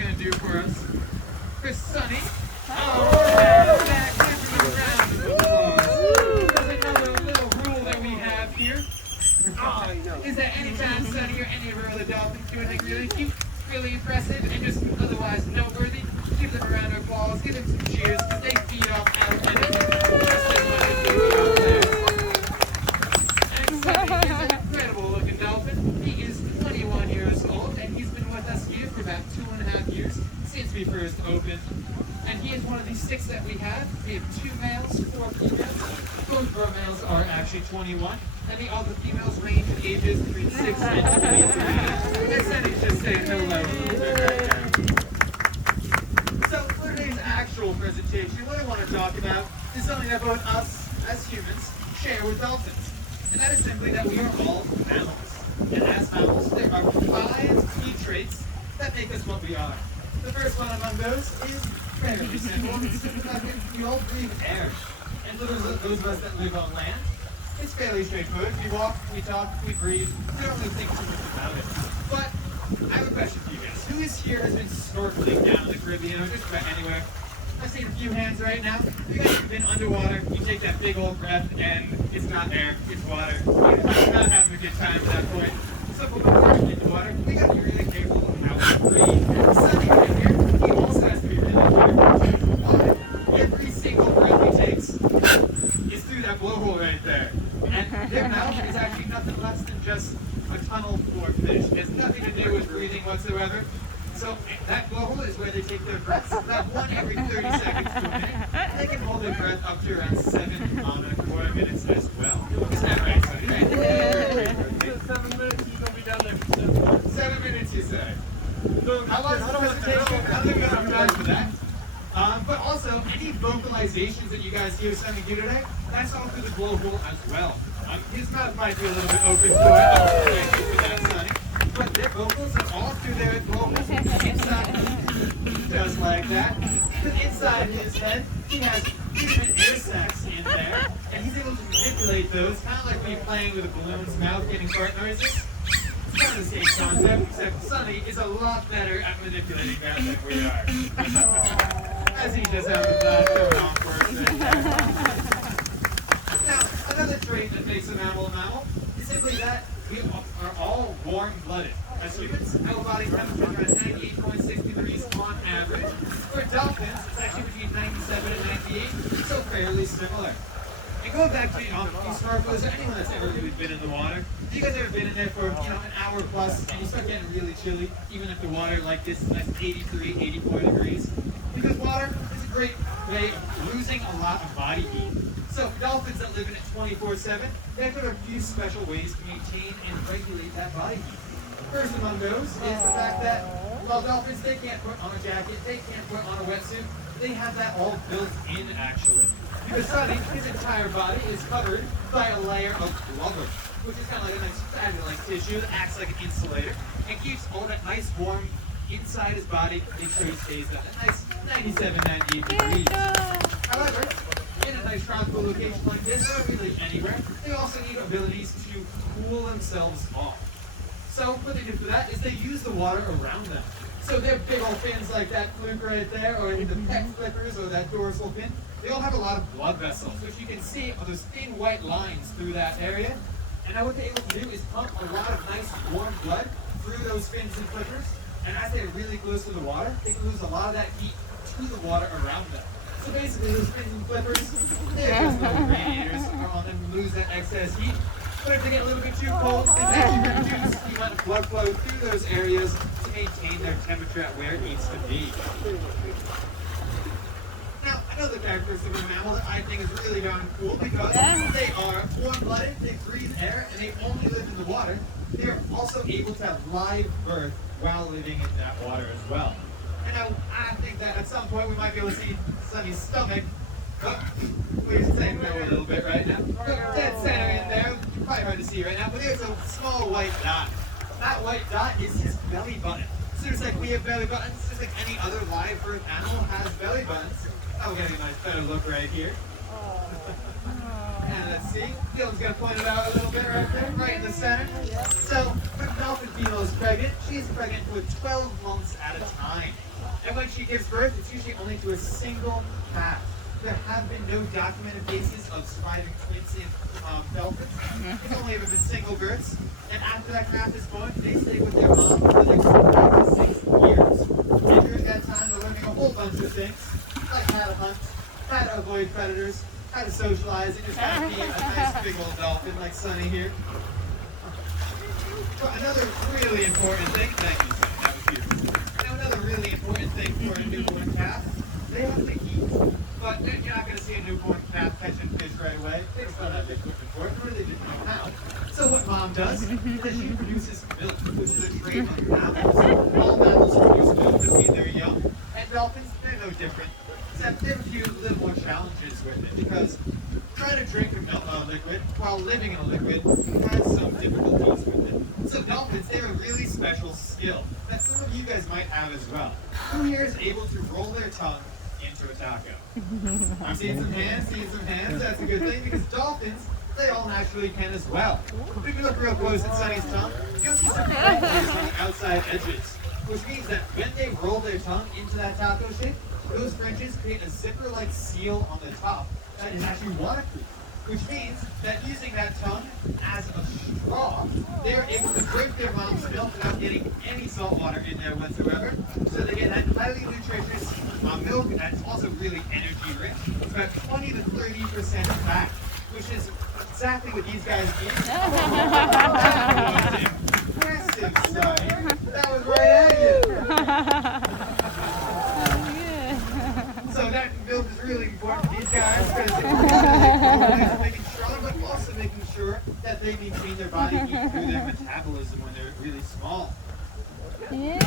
going to do for us. For Sunny. Oh, that gives him a round of applause. There's another little rule that we have here. Is that anytime Sunny or any of our other dolphins do anything really cute, really impressive, and just otherwise noteworthy, give them a round of applause, give them some cheers, because they feed off our energy, just as much as we feed off theirs. And Sunny is an incredible looking dolphin. He is 21 years old, and he's been with us here for about 2.5 years, since we first opened. And he is one of these 6 that we have. We have 2 males, 4 females. Both of our males are actually 21. And the other females range in ages between 6 and 23. And Sunny's just saying hello a little bit right now. So for today's actual presentation, what I want to talk about is something that both us, as humans, share with dolphins. And that is simply that we are all mammals. And as mammals, there are 5 key traits that make us what we are. The first one among those is fairly simple. It's the fact that we all breathe air. And for those of us that live on land, it's fairly straightforward. We walk, we talk, we breathe. We don't really think too much about it. But I have a question for you guys. Who is here has been snorkeling down in the Caribbean or just about anywhere? I've seen a few hands right now. You guys have been underwater, you take that big old breath, and it's not air, it's water. You're not having a good time at that point. So when we're in the water, we gotta be really careful of how we breathe. Sunny right here, he also has to be really careful. Why? Every single breath he takes is through that blowhole right there. And their mouth is actually nothing less than just a tunnel for fish. It has nothing to do with breathing whatsoever. So that blowhole is where they take their breaths, about 1 every 30 seconds to a minute. They can hold their breath up to around 7.25 minutes as well. Is that right, Sonny? Right? 7 minutes, he's going to be down there for 7 minutes. 7 minutes, you say? How long is the presentation? I don't think we have time for that. But also, any vocalizations that you guys hear Sunny do today, that's all through the blowhole as well. His mouth might be a little bit open for it. Thank you for that, Sunny. But their vocals are all through their blowholes inside, just like that. But inside his head, he has different air sacs in there, and he's able to manipulate those, kind of like me playing with a balloon's mouth, getting fart noises. It's kind of the same concept, except Sunny is a lot better at manipulating that than we are. As he just has the blood coming off for us right there. Now, another trait that makes a mammal is simply that we are all warm-blooded. As humans, our body temperature is around 98.6 degrees on average. For dolphins, it's actually between 97 and 98, so fairly similar. And going back to these snorkelers, or anyone that's ever really been in the water, have you guys ever been in there for an hour plus and you start getting really chilly, even if the water like this is like 83, 84 degrees? Because water is a great way of losing a lot of body heat. So for dolphins that live in it 24/7, they have a few special ways to maintain and regulate that body heat. First among those is the fact that, well, dolphins, they can't put on a jacket, they can't put on a wetsuit, they have that all built in actually. Because Sunny, his entire body is covered by a layer of blubber, which is kind of like a nice fatty-like tissue that acts like an insulator and keeps all that nice warm inside his body, make sure he stays at a nice 97, 98 degrees. However, in a nice tropical location like this, or really anywhere, they also need abilities to cool themselves off. So what they do for that is they use the water around them. So their big old fins like that fluke right there, or the pec flippers, or that dorsal fin, they all have a lot of blood vessels, which you can see are those thin white lines through that area. And now what they're able to do is pump a lot of nice warm blood through those fins and flippers. And as they're really close to the water, they can lose a lot of that heat to the water around them. So basically, those fins and flippers, they're just little radiators on them to lose that excess heat. But if they get a little bit too cold, they can actually reduce the amount of blood flow through those areas to maintain their temperature at where it needs to be. Now, another characteristic of a mammal that I think is really darn cool because they are warm-blooded, they breathe air, and they only live in the water. They are also able to have live birth while living in that water as well. And now, I think that at some point we might be able to see Sunny's stomach. Oh, we're saying no a little bit right now. Dead center in there. Probably hard to see right now, but there's a small white dot. That white dot is his belly button. So just like we have belly buttons, just like any other live birth animal has belly buttons. Oh, we're getting a nice better look right here. And let's see, Dylan's going to point it out a little bit right there, right in the center. So, when a dolphin female is pregnant, she's pregnant for 12 months at a time. And when she gives birth, it's usually only to a single calf. There have been no documented cases of surviving twins in dolphins. It's only ever been single births. And after that calf is born, they stay with their mom for the next 5 to 6 years. And during that time, they're learning a whole bunch of things, like how to hunt, how to avoid predators, how to socialize, and just how to be a nice big old dolphin like Sunny here. But another really important thing, thank you, Sunny, that was beautiful. Now another really important thing for a newborn calf, they have to eat. But you're not going to see a newborn calf catching fish right away. They just don't have the equipment for it, or they didn't know how. So what mom does is that she produces milk, which is a trait on mammals. All mammals produce milk to feed their young, and dolphins, they're no different. Except there are a few little more challenges with it, because trying to drink a liquid while living in a liquid has some difficulties with it. So dolphins, they have a really special skill that some of you guys might have as well. Who here is able to roll their tongue into a taco? I'm seeing some hands, that's a good thing, because dolphins, they all naturally can as well. If you look real close at Sunny's tongue, you'll see some fringes on the outside edges, which means that when they roll their tongue into that taco shape, those fringes create a zipper-like seal on the top that is actually waterproof, which means that using that tongue as a straw, they're able to drink their mom's milk without getting any salt water in there whatsoever. So they get that highly nutritious milk that's also really energy rich. It's about 20 to 30% fat, which is exactly what these guys need. That was impressive, Sonny. That was right at you. So that milk is really important to these guys because it's making strong, but also making sure that they maintain their body heat through their metabolism when they're really small. Yeah.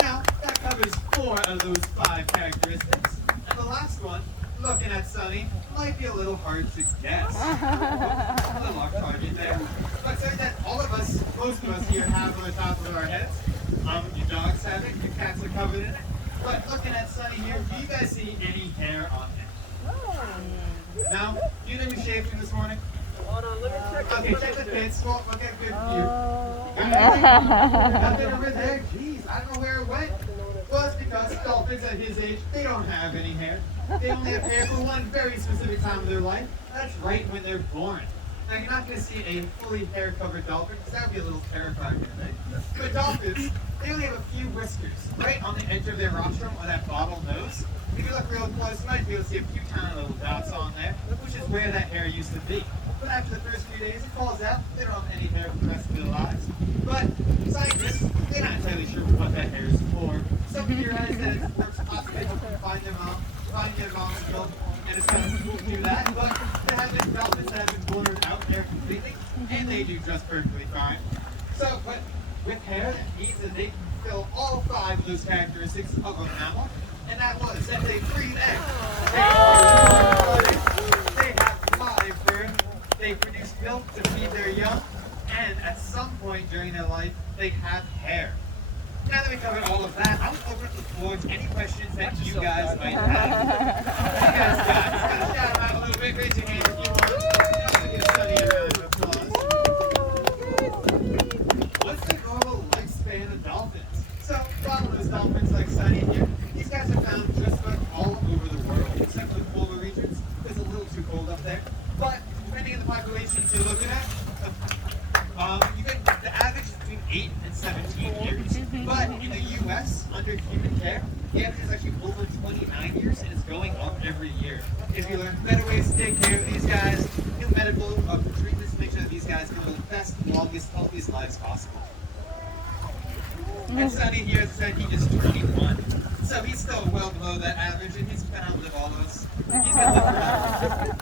Now, that covers 4 of those 5 characteristics. And the last one, looking at Sunny, might be a little hard to guess. A little off target there. But something that all of us, most of us here have on the top of our heads. Your dogs have it, your cats are covered in it. But looking at Sunny here, do you guys see any hair on him? No? You didn't shave him this morning? Hold on, let me check. Okay, check the pits. We'll get a good view. Nothing over there? Jeez, I don't know where it went. Well, it's because dolphins at his age, they don't have any hair. They only have hair for one very specific time of their life. That's right when they're born. Now, you're not going to see a fully hair-covered dolphin, because that would be a little terrifying, I think. But dolphins, they only have a few whiskers right on the edge of their rostrum, or that bottle nose. If you look real close, you might be able to see a few tiny little dots on there, which is where that hair used to be. But after the first few days, it falls out. They don't have any hair for the rest of their lives. But scientists, they're not entirely sure what that hair is for. Some theorize that it's possibly to find their mom's milk, and it's kind of cool to do that. But there have been dolphins that have been born without hair completely, and they do just perfectly fine. So, but with hair, that means that they can fulfill all 5 of those characteristics of a mammal, and that was that they breathe eggs. They have live birth. They produce milk to feed their young, and at some point during their life, they have hair. Now that we covered all of that, I'll open up the floor to any questions that you guys might have. What do you guys got? Just kind of shout them out a little bit. Raise your hand if you want. Just give Sunny a round of applause. What's the normal lifespan of dolphins? So, bottlenose dolphins like Sunny here, these guys are found just about all over the world, except for the polar regions. It's a little too cold up there. But depending on the populations you're looking at, you get the average is between 8 and 17 years. But in the U.S., under human care, the average is actually over 29 years, and it's going up every year. If you learn better ways to take care of these guys, new medical treatments to make sure that these guys can live the best, longest, healthiest lives possible. And Sunny here, as I said, he just turned 21. So he's still well below that average, and he's been out with all of us. He's going to live forever.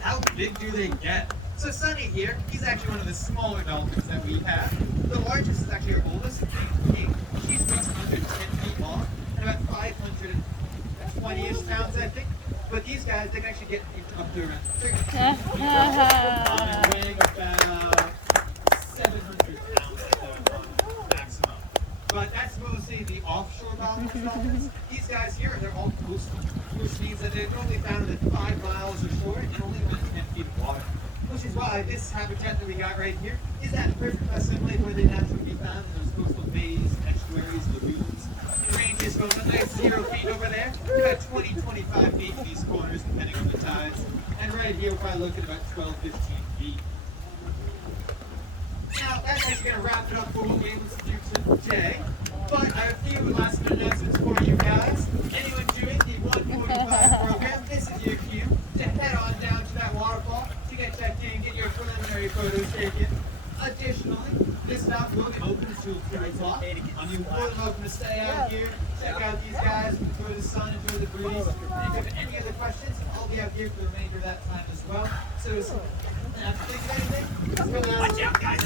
How big do they get? So Sunny here, he's actually one of the smaller dolphins that we have. The largest is actually our oldest, named King. She's just under 10 feet long and about 520-ish pounds, I think. But these guys, they can actually get up to around 30 feet and weighing about 700 pounds at the maximum. But that's mostly the offshore dolphins. These guys here, they're all coastal, which means that they're normally found at 5 miles ashore and only about 10 feet of water. Which is why this habitat that we got right here is that perfect facility where they naturally be found in those coastal bays, estuaries, lagoons. And going a nice 0 feet over there. About 20, 25 feet in these corners, depending on the tides. And right here, we're probably looking at about 12, 15 feet. Now, that's actually going to wrap it up for what we're able to do today. But I have a few last minute announcements for you guys. Anyone doing the 145 program, this is your cue to head on down to that waterfall to get checked in, get your preliminary photos taken. Additionally, this stop will be open until 3 o'clock. You're more than welcome to stay out here, check out these guys, enjoy the sun, enjoy the breeze. If you have any other questions, I'll be out here for the remainder of that time as well. So, think of anything? Watch out, guys!